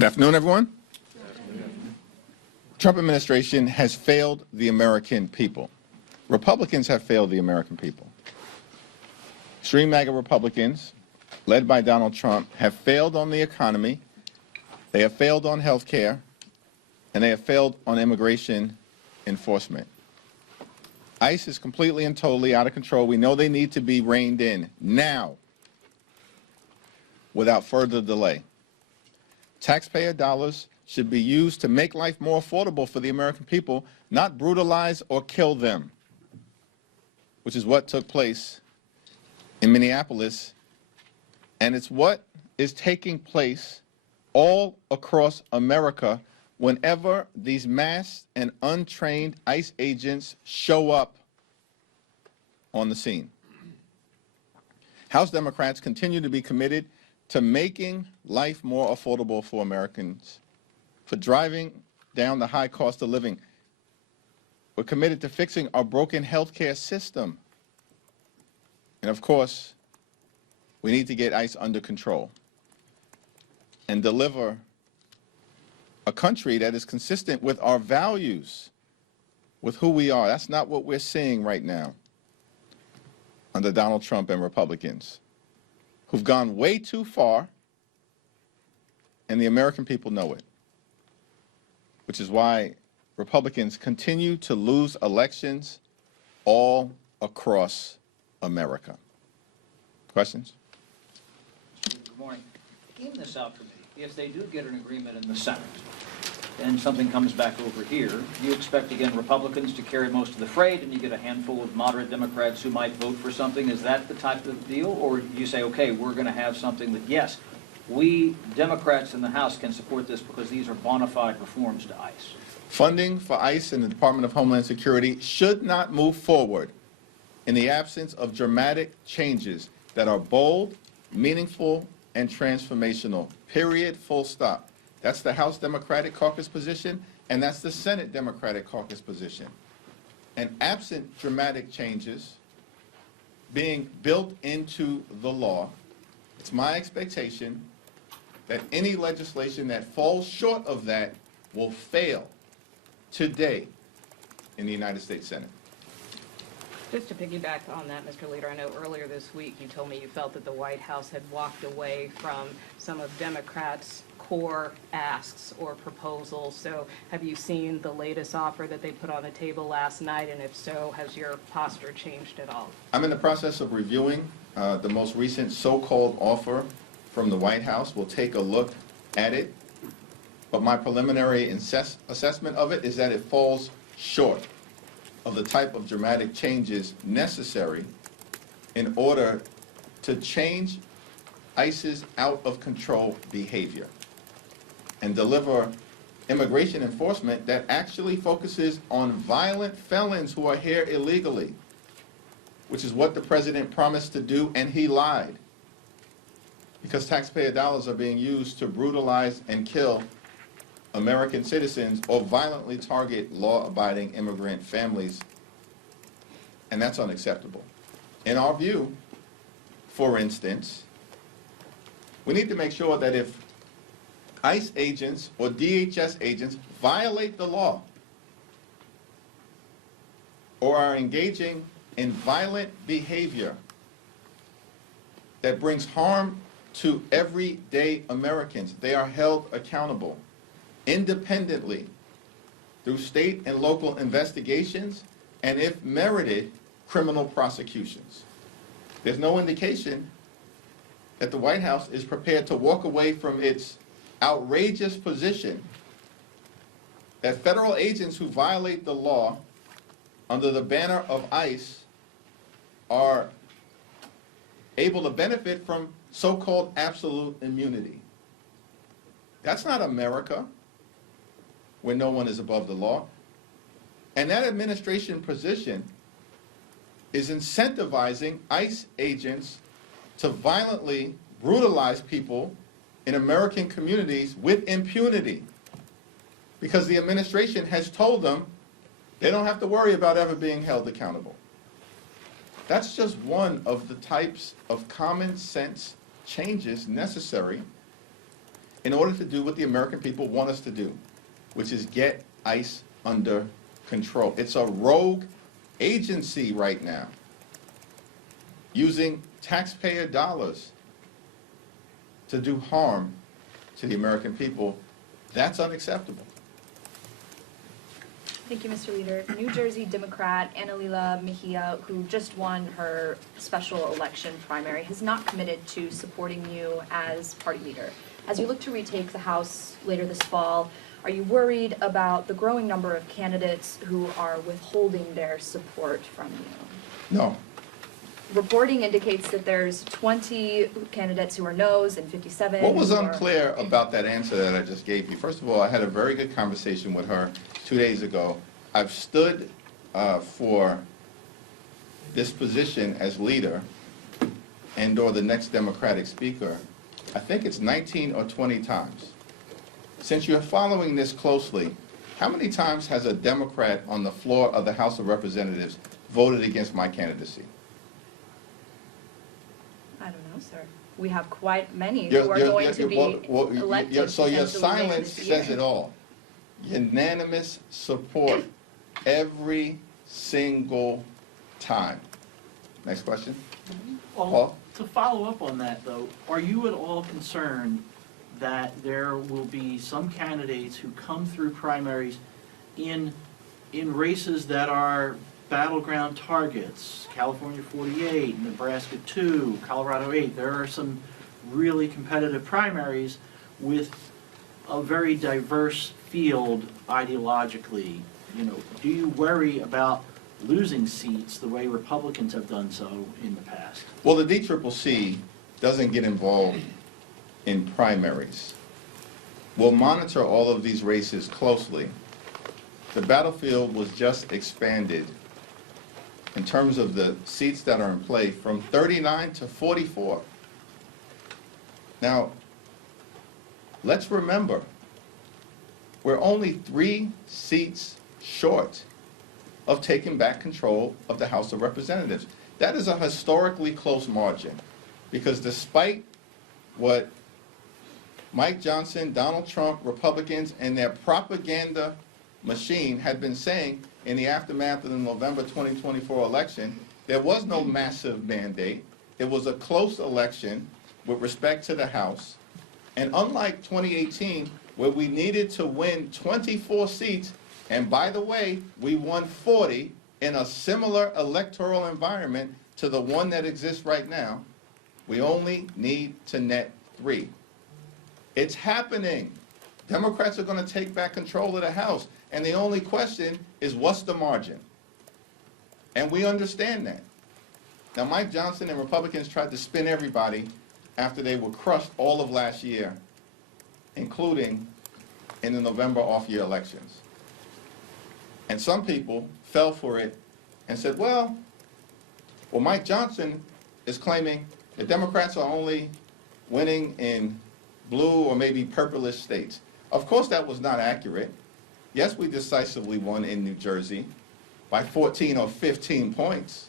Good afternoon, everyone. Trump administration has failed the American people. Republicans have failed the American people. Extreme MAGA Republicans, led by Donald Trump, have failed on the economy, they have failed on health care, and they have failed on immigration enforcement. ICE is completely and totally out of control. We know they need to be reined in now, without further delay. Taxpayer dollars should be used to make life more affordable for the American people, not brutalize or kill them, which is what took place in Minneapolis, and it's what is taking place all across America whenever these masked and untrained ICE agents show up on the scene. House Democrats continue to be committed to making life more affordable for Americans, for driving down the high cost of living. We're committed to fixing our broken health care system. And of course, we need to get ICE under control and deliver a country that is consistent with our values, with who we are. That's not what we're seeing right now under Donald Trump and Republicans, who've gone way too far, and the American people know it, which is why Republicans continue to lose elections all across America. Questions? Good morning. Game this out for me. If they do get an agreement in the Senate, and something comes back over here, you expect, again, Republicans to carry most of the freight, and you get a handful of moderate Democrats who might vote for something. Is that the type of deal? Or you say, okay, we're going to have something that, yes, we Democrats in the House can support this because these are bona fide reforms to ICE? Funding for ICE and the Department of Homeland Security should not move forward in the absence of dramatic changes that are bold, meaningful, and transformational. Period. Full stop. That's the House Democratic Caucus position, and that's the Senate Democratic Caucus position. And absent dramatic changes being built into the law, it's my expectation that any legislation that falls short of that will fail today in the United States Senate. Just to piggyback on that, Mr. Leader, I know earlier this week you told me you felt that the White House had walked away from some of Democrats' core asks or proposals. So have you seen the latest offer that they put on the table last night? And if so, has your posture changed at all? I'm in the process of reviewing the most recent so-called offer from the White House. We'll take a look at it. But my preliminary assessment of it is that it falls short of the type of dramatic changes necessary in order to change ICE's out-of-control behavior and deliver immigration enforcement that actually focuses on violent felons who are here illegally, which is what the president promised to do, and he lied, because taxpayer dollars are being used to brutalize and kill American citizens or violently target law-abiding immigrant families, and that's unacceptable. In our view, for instance, we need to make sure that if ICE agents or DHS agents violate the law or are engaging in violent behavior that brings harm to everyday Americans, they are held accountable independently through state and local investigations and, if merited, criminal prosecutions. There's no indication that the White House is prepared to walk away from its outrageous position that federal agents who violate the law under the banner of ICE are able to benefit from so-called absolute immunity. That's not America, where no one is above the law. And that administration position is incentivizing ICE agents to violently brutalize people in American communities with impunity, because the administration has told them they don't have to worry about ever being held accountable. That's just one of the types of common sense changes necessary in order to do what the American people want us to do, which is get ICE under control. It's a rogue agency right now, using taxpayer dollars to do harm to the American people. That's unacceptable. Thank you, Mr. Leader. New Jersey Democrat Annalila Mejia, who just won her special election primary, has not committed to supporting you as party leader. As you look to retake the House later this fall, are you worried about the growing number of candidates who are withholding their support from you? No. Reporting indicates that there's 20 candidates who are no's and 57 What was who are- unclear about that answer that I just gave you? First of all, I had a very good conversation with her 2 days ago. I've stood for this position as leader and/or the next Democratic speaker, I think it's 19 or 20 times. Since you're following this closely, how many times has a Democrat on the floor of the House of Representatives voted against my candidacy? I don't know, sir. We have quite many Your- who are your- going your- to be elected So your potentially later silence this year. says it all. Unanimous support every single time. Next question. Paul? Well, to follow up on that, though, are you at all concerned that there will be some candidates who come through primaries in races that are battleground targets? California 48, Nebraska 2, Colorado 8. There are some really competitive primaries with a very diverse field ideologically. You know, do you worry about losing seats the way Republicans have done so in the past? Well, the DCCC doesn't get involved in primaries. We'll monitor all of these races closely. The battlefield was just expanded in terms of the seats that are in play from 39 to 44. Now, let's remember, we're only 3 seats short of taking back control of the House of Representatives. That is a historically close margin, because despite what Mike Johnson, Donald Trump, Republicans, and their propaganda machine had been saying in the aftermath of the November 2024 election, there was no massive mandate. It was a close election with respect to the House. And unlike 2018, where we needed to win 24 seats, and by the way, we won 40 in a similar electoral environment to the one that exists right now, we only need to net 3. It's happening. Democrats are going to take back control of the House. And the only question is, what's the margin? And we understand that. Now, Mike Johnson and Republicans tried to spin everybody after they were crushed all of last year, including in the November off-year elections. And some people fell for it and said, well, Mike Johnson is claiming the Democrats are only winning in blue or maybe purplish states. Of course, that was not accurate. Yes, we decisively won in New Jersey by 14 or 15 points.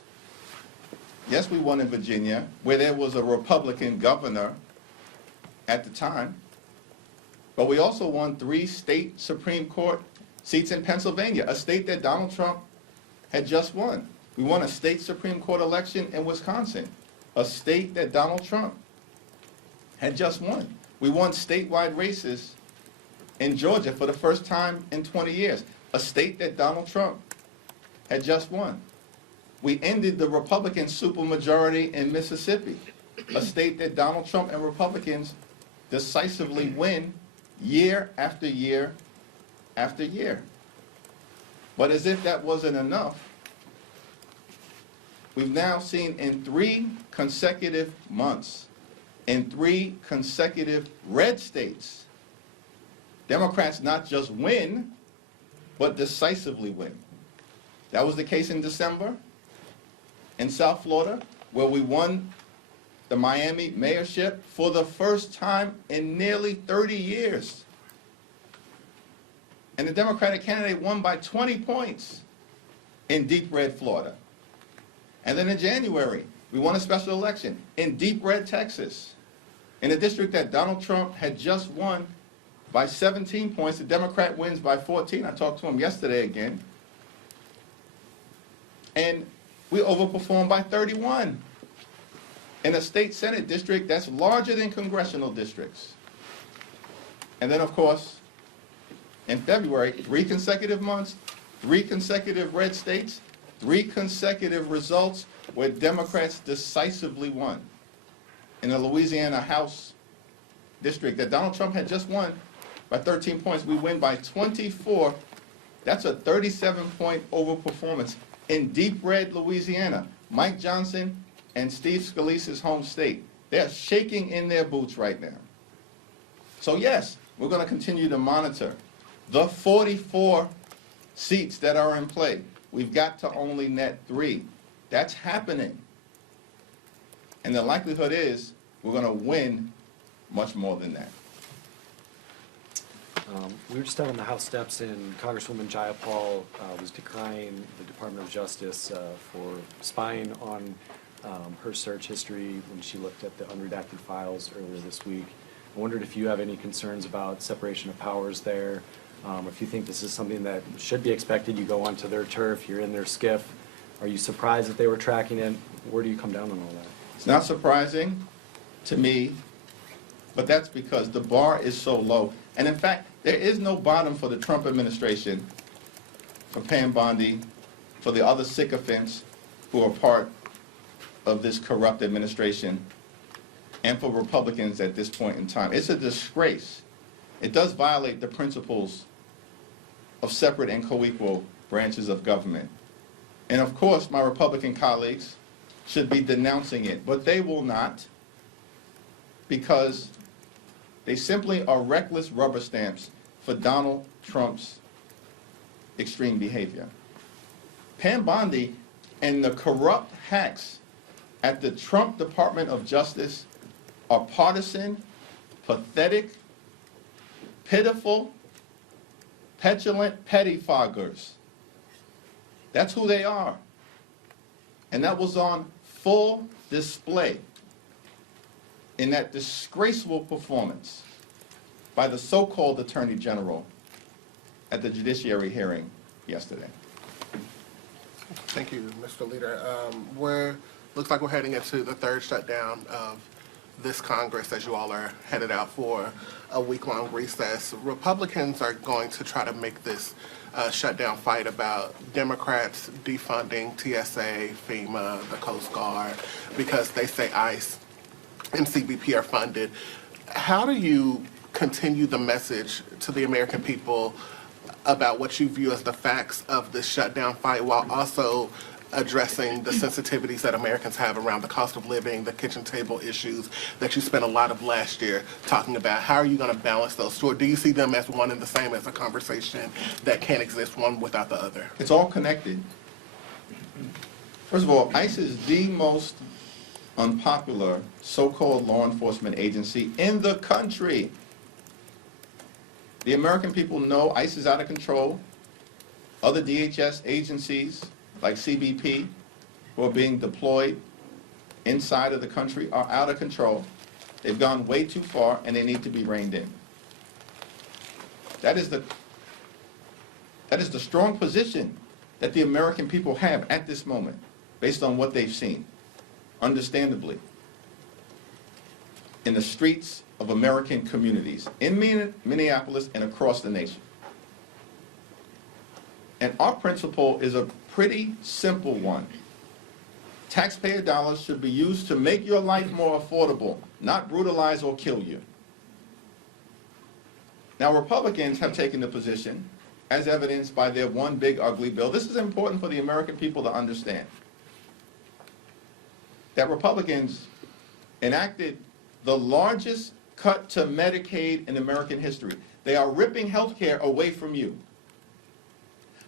Yes, we won in Virginia, where there was a Republican governor at the time. But we also won 3 state Supreme Court seats in Pennsylvania, a state that Donald Trump had just won. We won a state Supreme Court election in Wisconsin, a state that Donald Trump had just won. We won statewide races in Georgia for the first time in 20 years, a state that Donald Trump had just won. We ended the Republican supermajority in Mississippi, a state that Donald Trump and Republicans decisively win year after year after year. But as if that wasn't enough, we've now seen in 3 consecutive months, in 3 consecutive red states, Democrats not just win, but decisively win. That was the case in December in South Florida, where we won the Miami mayorship for the first time in nearly 30 years. And the Democratic candidate won by 20 points in deep red Florida. And then in January, we won a special election in deep red Texas. In a district that Donald Trump had just won by 17 points, the Democrat wins by 14. I talked to him yesterday again. And we overperformed by 31 in a state Senate district that's larger than congressional districts. And then, of course, in February, 3 consecutive months, 3 consecutive red states, 3 consecutive results where Democrats decisively won. In the Louisiana House district that Donald Trump had just won by 13 points, we win by 24. That's a 37-point overperformance in deep red Louisiana. Mike Johnson and Steve Scalise's home state. They're shaking in their boots right now. So yes, we're going to continue to monitor the 44 seats that are in play. We've got to only net 3. That's happening. And the likelihood is we're going to win much more than that. We were just out on the House steps, and Congresswoman Jayapal was decrying the Department of Justice for spying on her search history when she looked at the unredacted files earlier this week. I wondered if you have any concerns about separation of powers there, if you think this is something that should be expected. You go onto their turf, you're in their skiff. Are you surprised that they were tracking it? Where do you come down on all that? It's not surprising to me, but that's because the bar is so low. And in fact, there is no bottom for the Trump administration, for Pam Bondi, for the other sycophants who are part of this corrupt administration, and for Republicans at this point in time. It's a disgrace. It does violate the principles of separate and co-equal branches of government. And of course, my Republican colleagues should be denouncing it, but they will not, because they simply are reckless rubber stamps for Donald Trump's extreme behavior. Pam Bondi and the corrupt hacks at the Trump Department of Justice are partisan, pathetic, pitiful, petulant pettifoggers. That's who they are. And that was on full display in that disgraceful performance by the so-called Attorney General at the Judiciary hearing yesterday. Thank you, Mr. Leader. Looks like we're heading into the 3rd shutdown of this Congress as you all are headed out for a week-long recess. Republicans are going to try to make this shutdown fight about Democrats defunding TSA, FEMA, the Coast Guard, because they say ICE and CBP are funded. How do you continue the message to the American people about what you view as the facts of this shutdown fight while also addressing the sensitivities that Americans have around the cost of living, the kitchen table issues that you spent a lot of last year talking about? How are you going to balance those two? Or do you see them as one and the same, as a conversation that can't exist one without the other? It's all connected. First of all, ICE is the most unpopular so-called law enforcement agency in the country. The American people know ICE is out of control. Other DHS agencies like CBP who are being deployed inside of the country are out of control. They've gone way too far and they need to be reined in. That is the strong position that the American people have at this moment based on what they've seen, understandably, in the streets of American communities, in Minneapolis and across the nation. And our principle is a pretty simple one. Taxpayer dollars should be used to make your life more affordable, not brutalize or kill you. Now, Republicans have taken the position, as evidenced by their one big ugly bill. This is important for the American people to understand, that Republicans enacted the largest cut to Medicaid in American history. They are ripping health care away from you.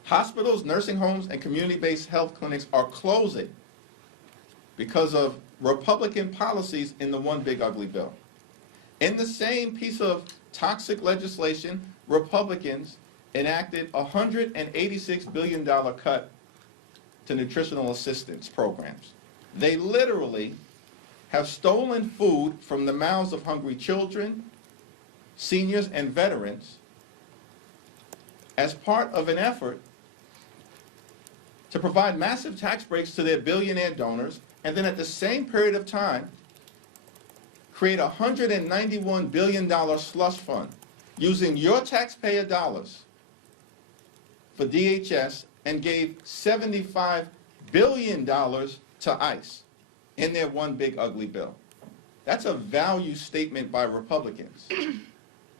Hospitals, nursing homes, and community-based health clinics are closing because of Republican policies in the one big ugly bill. In the same piece of toxic legislation, Republicans enacted a $186 billion cut to nutritional assistance programs. They literally have stolen food from the mouths of hungry children, seniors, and veterans as part of an effort to provide massive tax breaks to their billionaire donors, and then at the same period of time, create a $191 billion slush fund using your taxpayer dollars for DHS and gave $75 billion to ICE in their one big ugly bill. That's a value statement by Republicans.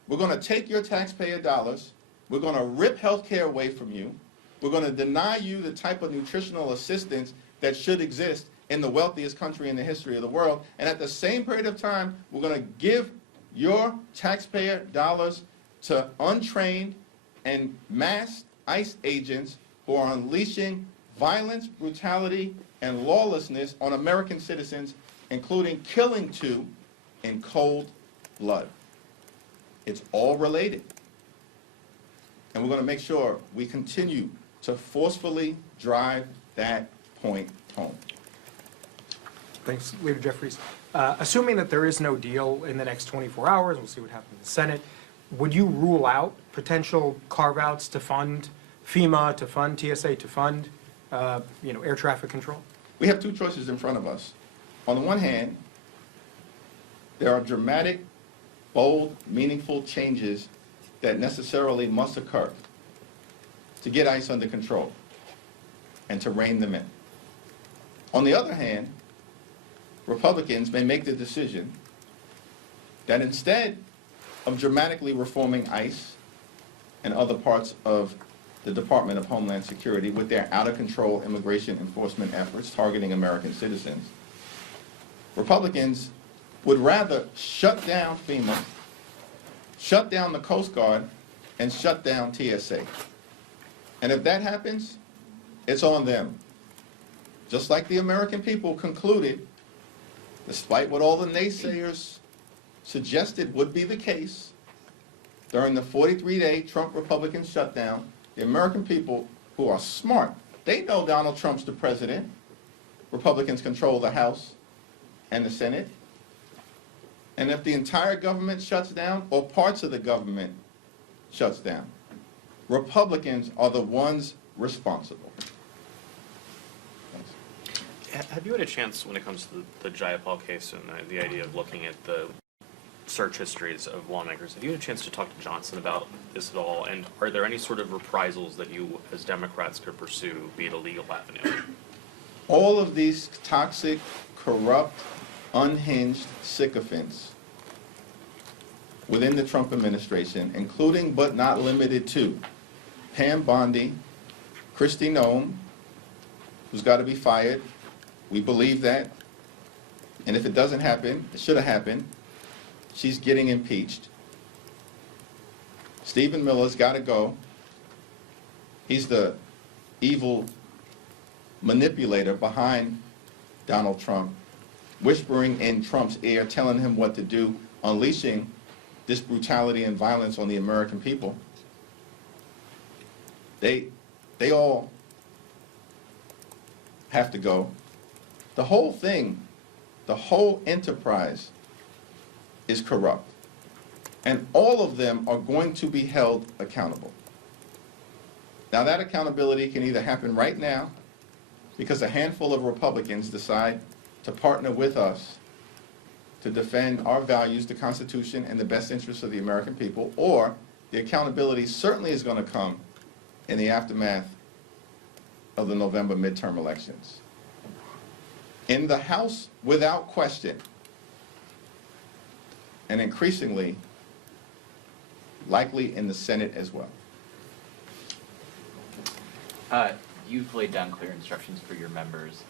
We're going to take your taxpayer dollars, we're going to rip health care away from you, we're going to deny you the type of nutritional assistance that should exist in the wealthiest country in the history of the world, and at the same period of time, we're going to give your taxpayer dollars to untrained and masked ICE agents who are unleashing violence, brutality, and lawlessness on American citizens, including killing 2 in cold blood. It's all related. And we're going to make sure we continue to forcefully drive that point home. Thanks, Leader Jeffries. Assuming that there is no deal in the next 24 hours, we'll see what happens in the Senate, would you rule out potential carve-outs to fund FEMA, to fund TSA, to fund air traffic control? We have 2 choices in front of us. On the one hand, there are dramatic, bold, meaningful changes that necessarily must occur to get ICE under control and to rein them in. On the other hand, Republicans may make the decision that instead of dramatically reforming ICE and other parts of the Department of Homeland Security with their out-of-control immigration enforcement efforts targeting American citizens, Republicans would rather shut down FEMA, shut down the Coast Guard, and shut down TSA. And if that happens, it's on them. Just like the American people concluded, despite what all the naysayers suggested would be the case, during the 43-day Trump Republican shutdown, the American people who are smart, they know Donald Trump's the president. Republicans control the House and the Senate. And if the entire government shuts down, or parts of the government shuts down, Republicans are the ones responsible. Thanks. Have you had a chance, when it comes to the Jayapal case and the idea of looking at the search histories of lawmakers, have you had a chance to talk to Johnson about this at all? And are there any sort of reprisals that you, as Democrats, could pursue, be it a legal avenue? All of these toxic, corrupt, unhinged sycophants within the Trump administration, including but not limited to Pam Bondi, Kristi Noem, who's got to be fired. We believe that. And if it doesn't happen, it should have happened. She's getting impeached. Stephen Miller's got to go. He's the evil manipulator behind Donald Trump, whispering in Trump's ear, telling him what to do, unleashing this brutality and violence on the American people. They all have to go. The whole thing, the whole enterprise is corrupt. And all of them are going to be held accountable. Now that accountability can either happen right now because a handful of Republicans decide to partner with us to defend our values, the Constitution, and the best interests of the American people, or the accountability certainly is going to come in the aftermath of the November midterm elections. In the House, without question, and increasingly, likely in the Senate as well. You've laid down clear instructions for your members.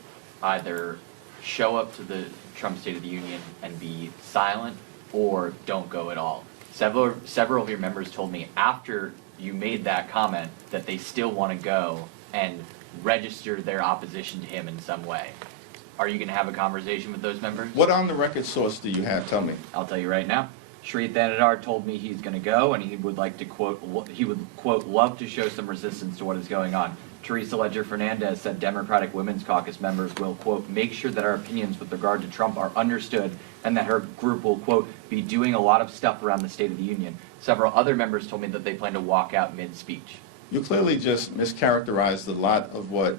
Either show up to the Trump State of the Union and be silent, or don't go at all. Several of your members told me after you made that comment that they still want to go and register their opposition to him in some way. Are you going to have a conversation with those members? What on the record source do you have? Tell me. I'll tell you right now. Sharif Thanadar told me he's going to go, and he would like to quote, he would, quote, love to show some resistance to what is going on. Teresa Ledger Fernandez said Democratic Women's Caucus members will, quote, make sure that our opinions with regard to Trump are understood and that her group will, quote, be doing a lot of stuff around the State of the Union. Several other members told me that they plan to walk out mid-speech. You clearly just mischaracterized a lot of what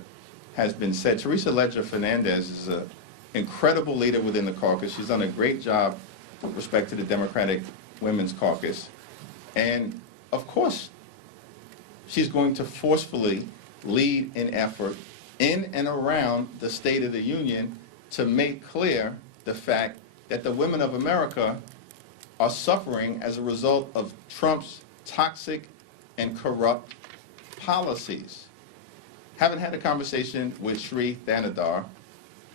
has been said. Teresa Ledger Fernandez is an incredible leader within the caucus. She's done a great job with respect to the Democratic Women's Caucus. And of course, she's going to forcefully lead an effort in and around the State of the Union to make clear the fact that the women of America are suffering as a result of Trump's toxic and corrupt policies. Haven't had a conversation with Sri Thanadar.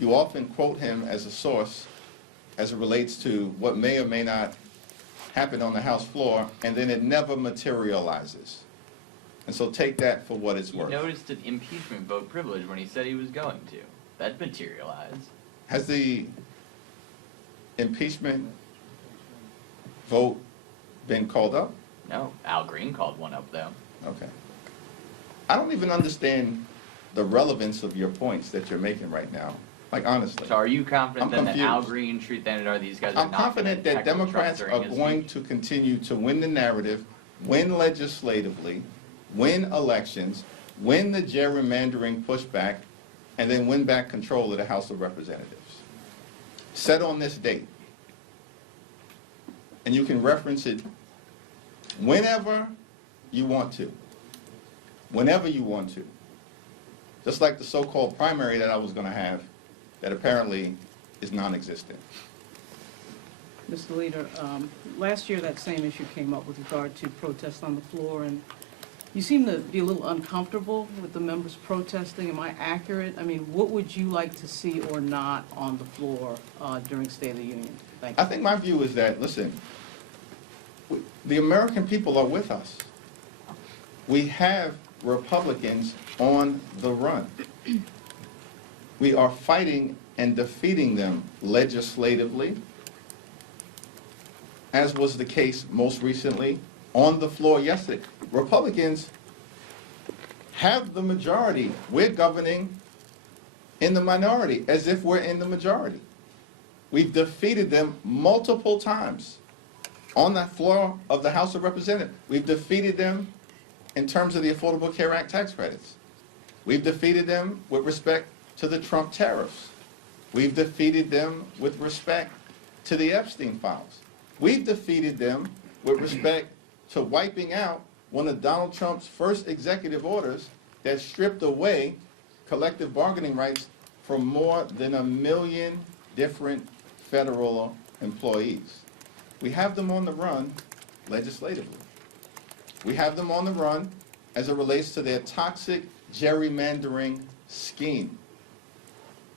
You often quote him as a source as it relates to what may or may not happen on the House floor, and then it never materializes. And so take that for what it's You worth. noticed an impeachment vote privilege when he said he was going to. That materialized. Has the impeachment vote been called up? No, Al Green called one up though. Okay. I don't even understand the relevance of your points that you're making right now. Like, honestly. So are you confident I'm then that Al confused. Green, Sri Thanadar, these guys are I'm not gonna confident that tackle Trump Democrats during are his going speech? to continue to win the narrative, win legislatively, win elections, win the gerrymandering pushback, and then win back control of the House of Representatives. Set on this date. And you can reference it whenever you want to. Whenever you want to. Just like the so-called primary that I was going to have that apparently is non-existent. Mr. Leader, last year that same issue came up with regard to protests on the floor, and you seem to be a little uncomfortable with the members protesting. Am I accurate? I mean, what would you like to see or not on the floor during State of the Union? Thank I you. think my view is that, listen, the American people are with us. We have Republicans on the run. We are fighting and defeating them legislatively, as was the case most recently on the floor yesterday. Republicans have the majority. We're governing in the minority, as if we're in the majority. We've defeated them multiple times on the floor of the House of Representatives. We've defeated them in terms of the Affordable Care Act tax credits. We've defeated them with respect to the Trump tariffs. We've defeated them with respect to the Epstein files. We've defeated them with respect to wiping out one of Donald Trump's first executive orders that stripped away collective bargaining rights from more than 1 million different federal employees. We have them on the run legislatively. We have them on the run as it relates to their toxic gerrymandering scheme,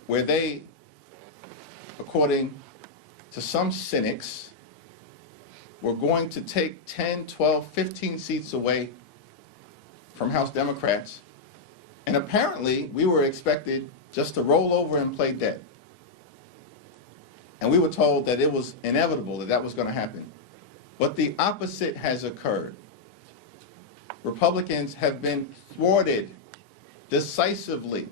where they, according to some cynics, were going to take 10, 12, 15 seats away from House Democrats, and apparently we were expected just to roll over and play dead. And we were told that it was inevitable that that was going to happen. But the opposite has occurred. Republicans have been thwarted decisively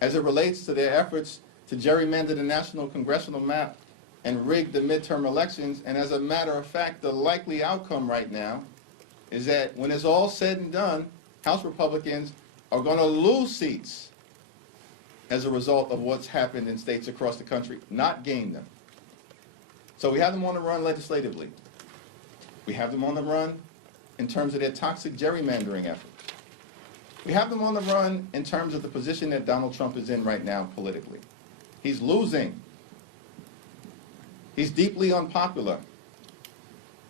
as it relates to their efforts to gerrymander the national congressional map and rig the midterm elections. And as a matter of fact, the likely outcome right now is that when it's all said and done, House Republicans are going to lose seats as a result of what's happened in states across the country, not gain them. So we have them on the run legislatively. We have them on the run in terms of their toxic gerrymandering efforts. We have them on the run in terms of the position that Donald Trump is in right now politically. He's losing. He's deeply unpopular.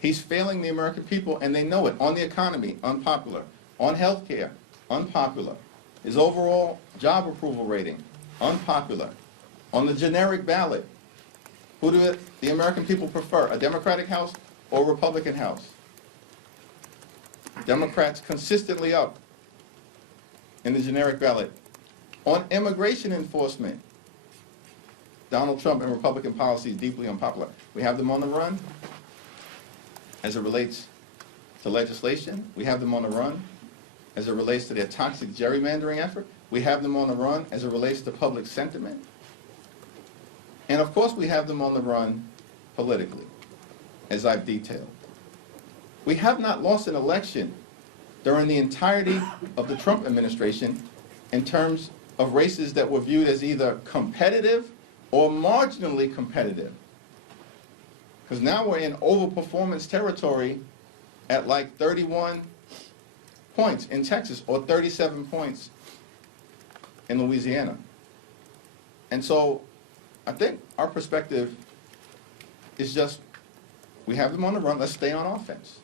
He's failing the American people, and they know it. On the economy, unpopular. On health care, unpopular. His overall job approval rating, unpopular. On the generic ballot, who do the American people prefer, a Democratic House or a Republican House? Democrats consistently up in the generic ballot. On immigration enforcement, Donald Trump and Republican policy is deeply unpopular. We have them on the run as it relates to legislation. We have them on the run as it relates to their toxic gerrymandering effort. We have them on the run as it relates to public sentiment. And of course, we have them on the run politically, as I've detailed. We have not lost an election during the entirety of the Trump administration in terms of races that were viewed as either competitive or marginally competitive. Because now we're in overperformance territory at like 31 points in Texas or 37 points in Louisiana. And so I think our perspective is just, we have them on the run, let's stay on offense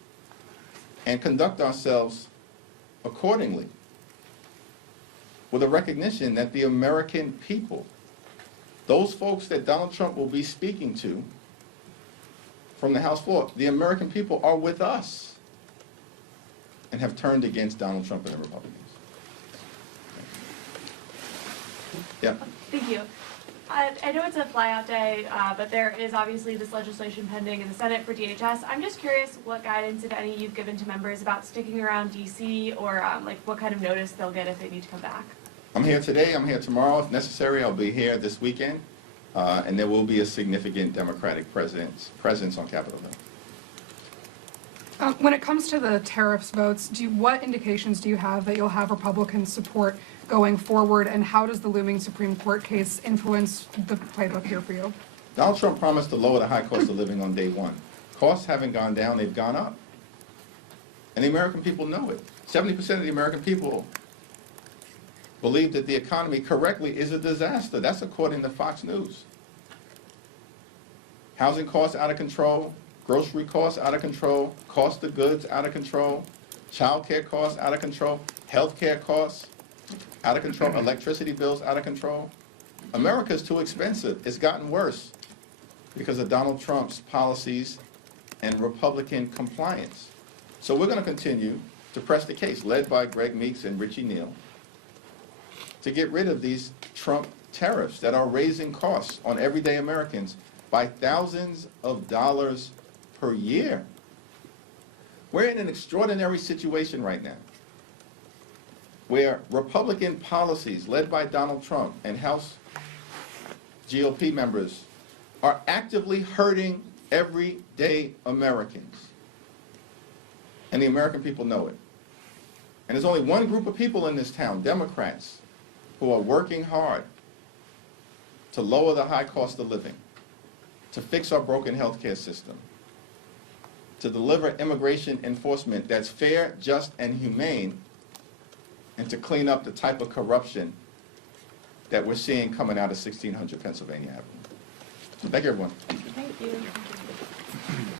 and conduct ourselves accordingly with a recognition that the American people, those folks that Donald Trump will be speaking to from the House floor, the American people are with us and have turned against Donald Trump and the Republicans. Yeah. Thank you. I know it's a flyout day, but there is obviously this legislation pending in the Senate for DHS. I'm just curious what guidance, if any, you've given to members about sticking around DC or like what kind of notice they'll get if they need to come back. I'm here today, I'm here tomorrow. If necessary, I'll be here this weekend. And there will be a significant Democratic presence on Capitol Hill. When it comes to the tariffs votes, what indications do you have that you'll have Republican support going forward, and how does the looming Supreme Court case influence the playbook here for you? Donald Trump promised to lower the high cost of living on day one. Costs haven't gone down, they've gone up. And the American people know it. 70% of the American people believe that the economy correctly is a disaster. That's according to Fox News. Housing costs out of control, grocery costs out of control, cost of goods out of control, child care costs out of control, health care costs out of control, electricity bills out of control. America's too expensive. It's gotten worse because of Donald Trump's policies and Republican compliance. So we're going to continue to press the case, led by Greg Meeks and Richie Neal, to get rid of these Trump tariffs that are raising costs on everyday Americans by thousands of dollars per year. We're in an extraordinary situation right now where Republican policies led by Donald Trump and House GOP members are actively hurting everyday Americans. And the American people know it. And there's only one group of people in this town, Democrats, who are working hard to lower the high cost of living, to fix our broken healthcare system, to deliver immigration enforcement that's fair, just, and humane, and to clean up the type of corruption that we're seeing coming out of 1600 Pennsylvania Avenue. So thank you, everyone. Thank you.